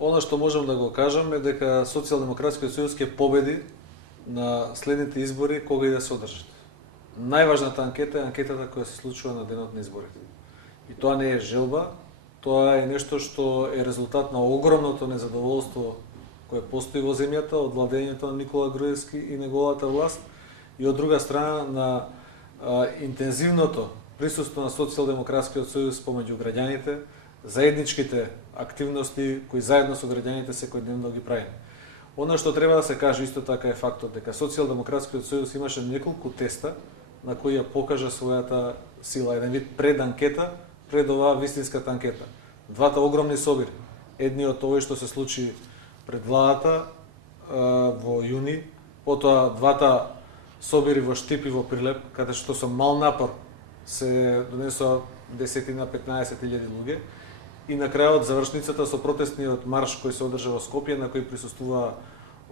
Она што можам да го кажам е дека Социјалдемократскиот сојуз ќе победи на следните избори кога и да се одржат. Најважната анкета е анкетата која се случува на денот на изборите. И тоа не е желба, тоа е нешто што е резултат на огромното незадоволство кое постои во земјата од владењето на Никола Груевски и неговата власт, и од друга страна на интензивното присуство на Социјалдемократскиот сојуз помеѓу граѓаните, заедничките активности кои заедно со граѓаните секојдневно ги правиме. Она што треба да се каже исто така е фактот дека Социјалдемократскиот сојуз имаше неколку теста на кои ја покажа својата сила, еден вид преданкета пред оваа вистинската анкета. Двата огромни собири, едниот овој што се случи пред владата во јуни, потоа двата собири во Штип и во Прилеп, каде што со мал напор се донесоа 10-15 илјади луѓе, и на крајот завршницата со протестниот марш кој се одржа во Скопје, на кој присуствува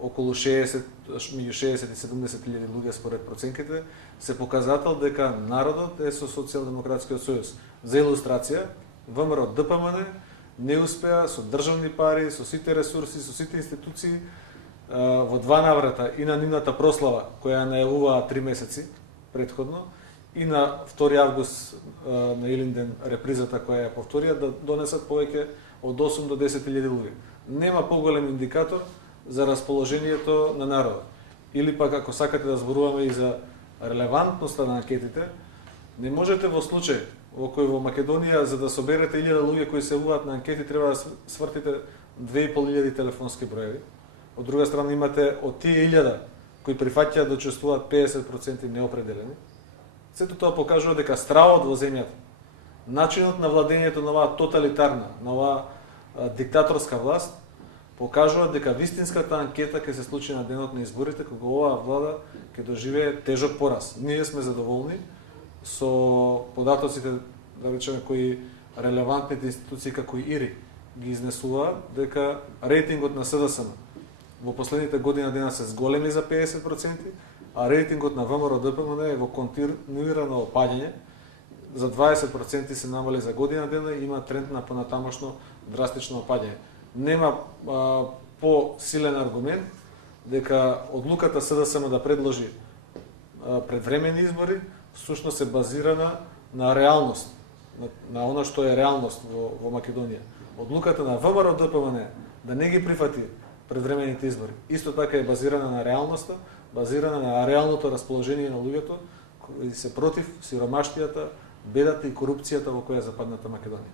околу 60, меѓу 60 и 70 илјади луѓе според проценките, се показател дека народот е со Социјалдемократскиот сојуз. За илустрација, ВМРО ДПМН не успеа со државни пари, со сите ресурси, со сите институции, во два наврата и на нивната прослава, која ја најавуваа 3 месеци предходно, и на 2 август на Илинден репризата која ја повторија, да донесат повеќе од 8 до 10 илјади луѓе. Нема поголем индикатор за расположението на народот. Или пак ако сакате да зборуваме и за релевантноста на анкетите, не можете во случај во кој во Македонија за да соберете 1000 луѓе кои се јавуваат на анкети треба да свртите 2500 телефонски броеви. Од друга страна имате од тие 1000 кои прифаќаат да учествуваат 50% неопределени. Сето тоа покажува дека стравот во земјата, начинот на владењето на оваа тоталитарна, на оваа диктаторска власт, покажува дека вистинската анкета ќе се случи на денот на изборите, кога оваа влада ќе доживее тежок пораз. Ние сме задоволни со податоците, да речеме, кои релевантните институции како ИРИ ги изнесуваат, дека рейтингот на СДСМ во последните година дена се зголеми за 50%, а рейтингот на ВМРО ДПМН е во континуирано опаѓање, за 20% се намали за година дена и има тренд на понатамошно драстично опаѓање. Нема по-силен аргумент дека одлуката СДСМ да предложи предвремени избори всушност е базирана на реалност, на она што е реалност во Македонија. Одлуката на ВМРО ДПМН да не ги прифати предвремените избори исто така е базирана на реалноста, базирана на реалното расположение на луѓето кои се против сиромаштијата, бедата и корупцијата во која е западната Македонија.